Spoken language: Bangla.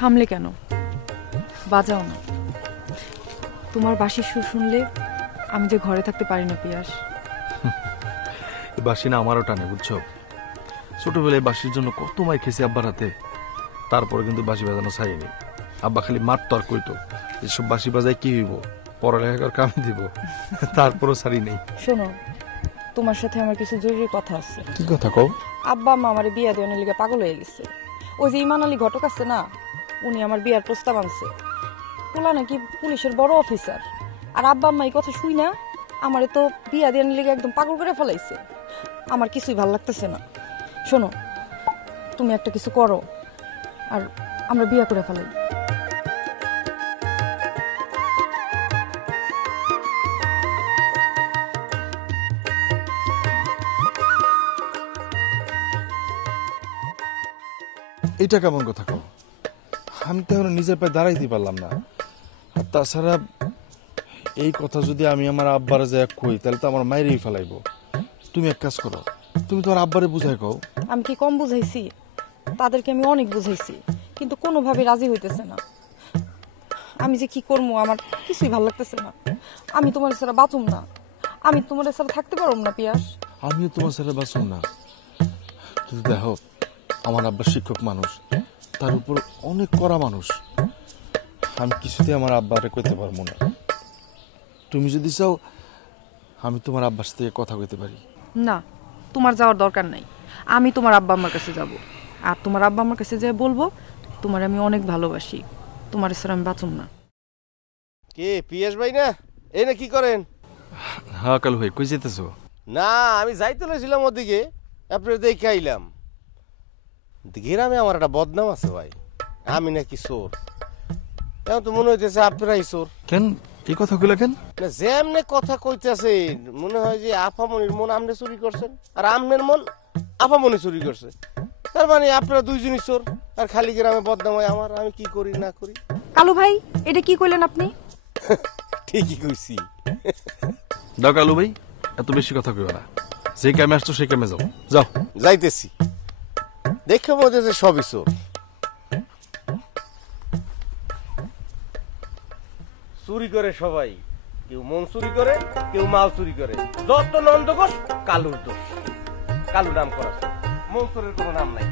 থামলে কেন? বাজাও না। তোমার বাঁশির সুর শুনলে আমি যে ঘরে থাকতে পারি না পিয়াস। বাঁশি না আমারও টানে, বুঝছো? ছোটবেলায় বাঁশির জন্য কত মাই খেয়েছি আব্বার হাতে, তারপরে কিন্তু বাঁশি বাজানো ছাড়িনি। আব্বা খালি মারতো আর কইতো এসব বাঁশি বাজায় কি হইব, পড়ালেখা কর কামে দিব, তারপরও ছাড়ি নেই। শোনো, তোমার সাথে আমার কিছু জরুরি কথা আছে। কি কথা কও? আব্বা আম্মা আমার বিয়া দেওয়ার লিগে পাগল হয়ে গেছে। ওই যে ইমান আলী ঘটক আছে না, উনি আমার বিয়ার প্রস্তাব আনছে। পোলা নাকি পুলিশের বড় অফিসার। আর আব্বা আম্মা এই কথা শুই না আমারে তো বিয়া দেওয়ার লিগে একদম পাগল করে ফেলাইছে। আমার কিছুই ভাল লাগতেছে না। শোনো, তুমি একটা কিছু করো আর আমরা বিয়া করে ফেলাই। এটা কেমন কথা কও? আমি তো এখন নিজের পায়ে দাঁড়াইতে পারলাম না। আর তাছাড়া এই কথা যদি আমি আমার আব্বারে যা কই তাহলে তো আমার মাইরেই ফেলাইবো। তুমি এক কাজ করো, তুমি তোমার আব্বারে বুঝাই কও। আমি কি কম বুঝাইছি? তাদেরকে আমি অনেক বুঝাইছি, কিন্তু কোনোভাবে রাজি হইতেছে না। আমি যে কি করবো, আমার কিছুই ভালো লাগতেছে না। আমি তোমার ছাড়া বাঁচুম না, আমি তোমার ছাড়া থাকতে পারব না পিয়াস। আমিও তোমার ছেড়ে বাঁচুম না, কিন্তু দেখো আমার আব্বা শিক্ষক মানুষ, তার উপর অনেক কড়া মানুষ। আমি কিছুতে আমার আব্বারে কইতে পারবো না। তুমি যদি চাও আমি তোমার আব্বার সাথে কথা কইতে পারি। না, তোমার যাওয়ার দরকার নাই। আমি তোমার আব্বা আম্মার কাছে যাব, আর তোমার আব্বা আম্মার কাছে যেয়ে বলবো তোমার আমি অনেক ভালোবাসি, তোমার ছাড়া আমি বাঁচুম না। কে পিয়াস ভাই না? এই না কি করেন? হ্যাঁ কালু ভাই, কই যেতেছো? না আমি যাইতে লেছিলাম ওদিকে, আপনার দেখে আইলাম। গ্রামে আমার একটা বদনাম আছে ভাই, আমি নাকি চোর। এখন তো মনে হইতেছে আপনারাই চোর। কেন এই কথা কইলা কেন? না যেমনে কথা কইতেছেন মনে হয় যে আফামনির মন আমনে চুরি করছেন আর আমনের মন আফামনি চুরি করছে। তার মানে আপনারা দুইজনই চোর, আর খালি গ্রামে বদনাম হয় আমার। আমি কি করি না করি। কালু ভাই, এটা কি কইলেন আপনি? ঠিকই কইছি। দাও কালু ভাই, এত বেশি কথা কইবা না। যে কামে আসছো সেই কামে যাও। যাও। যাইতেছি, দেখে মনে হচ্ছে সবই চোর। চুরি করে সবাই, কেউ মন চুরি করে, কেউ মাল চুরি করে। যত নন্দঘোষ কালুর দোষ। কালু নাম করা, মন চোরের কোনো নাম নাই।